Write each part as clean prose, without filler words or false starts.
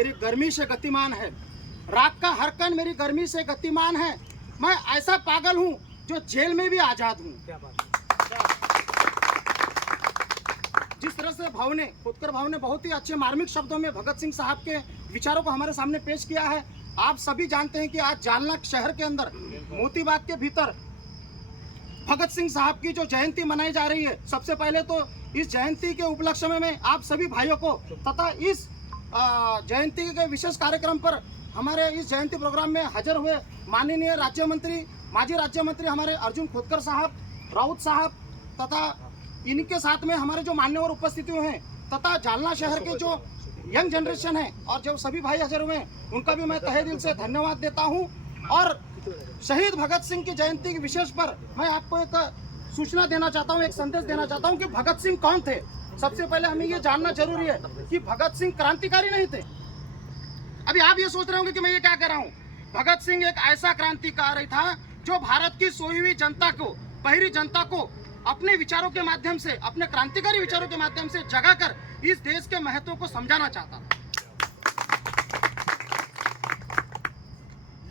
मेरी गर्मी से गतिमान है, रात का हर कण मेरी गर्मी से गतिमान है। मैं ऐसा पागल हूँ जो जेल में भी आजाद हूँ। जिस तरह से खोदकर भाव ने बहुत ही अच्छे मार्मिक शब्दों में भगत सिंह साहब के विचारों को हमारे सामने पेश किया है। आप सभी जानते हैं कि आज जालना शहर के अंदर मोतीबाग के भीतर भगत सिंह साहब की जो जयंती मनाई जा रही है। सबसे पहले तो इस जयंती के उपलक्ष्य में आप सभी भाइयों को तथा इस जयंती के विशेष कार्यक्रम पर हमारे इस जयंती प्रोग्राम में हाजिर हुए माननीय माजी राज्य मंत्री हमारे अर्जुन खोदकर साहब, राउत साहब तथा इनके साथ में हमारे जो मान्यवर उपस्थित हुए हैं तथा जालना शहर के जो यंग जनरेशन है और जो सभी भाई हाजिर हुए हैं उनका भी मैं तहे दिल से धन्यवाद देता हूं। और शहीद भगत सिंह की जयंती के विशेष पर मैं आपको एक सूचना देना चाहता हूं, एक संदेश देना चाहता हूं कि भगत सिंह कौन थे। सबसे पहले हमें ये जानना जरूरी है कि भगत सिंह क्रांतिकारी नहीं थे। अभी आप ये सोच रहे होंगे कि मैं ये क्या कर रहा हूँ। भगत सिंह एक ऐसा क्रांतिकारी था जो भारत की सोई हुई जनता को, बहरी जनता को अपने विचारों के माध्यम से, अपने क्रांतिकारी विचारों के माध्यम से जगाकर इस देश के महत्व को समझाना चाहता था।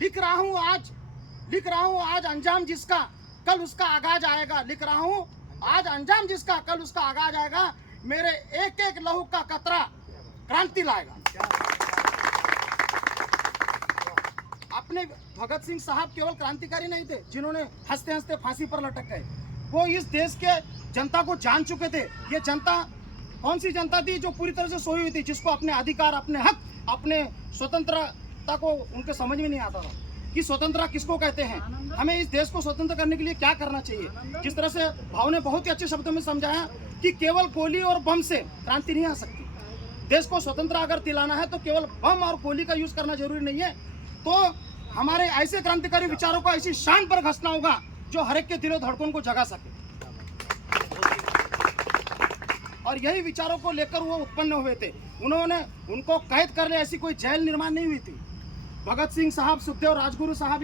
लिख रहा हूं आज अंजाम जिसका कल उसका आगाज आएगा। लिख रहा हूं आज अंजाम जिसका कल उसका आगाज आएगा। मेरे एक एक लहू का कतरा क्रांति लाएगा। अपने भगत सिंह साहब केवल क्रांतिकारी नहीं थे जिन्होंने हंसते हंसते फांसी पर लटक गए। वो इस देश के जनता को जान चुके थे। ये जनता कौन सी जनता थी जो पूरी तरह से सोई हुई थी, जिसको अपने अधिकार, अपने हक, अपने स्वतंत्रता को उनके समझ में नहीं आता था कि स्वतंत्रता किसको कहते हैं, हमें इस देश को स्वतंत्र करने के लिए क्या करना चाहिए। जिस तरह से भाव ने बहुत ही अच्छे शब्दों में समझाया कि केवल गोली और बम से क्रांति नहीं आ सकती। देश को स्वतंत्र अगर दिलाना है तो केवल बम और गोली का यूज करना जरूरी नहीं है। तो हमारे ऐसे क्रांतिकारी विचारों को ऐसी शान पर घसना होगा जो हर एक के दिलो धड़कन को जगा सके। और यही विचारों को लेकर वो उत्पन्न हुए थे। उनको कैद कर ले ऐसी कोई जेल निर्माण नहीं हुई थी। भगत सिंह साहब, सुखदेव राजगुरु साहब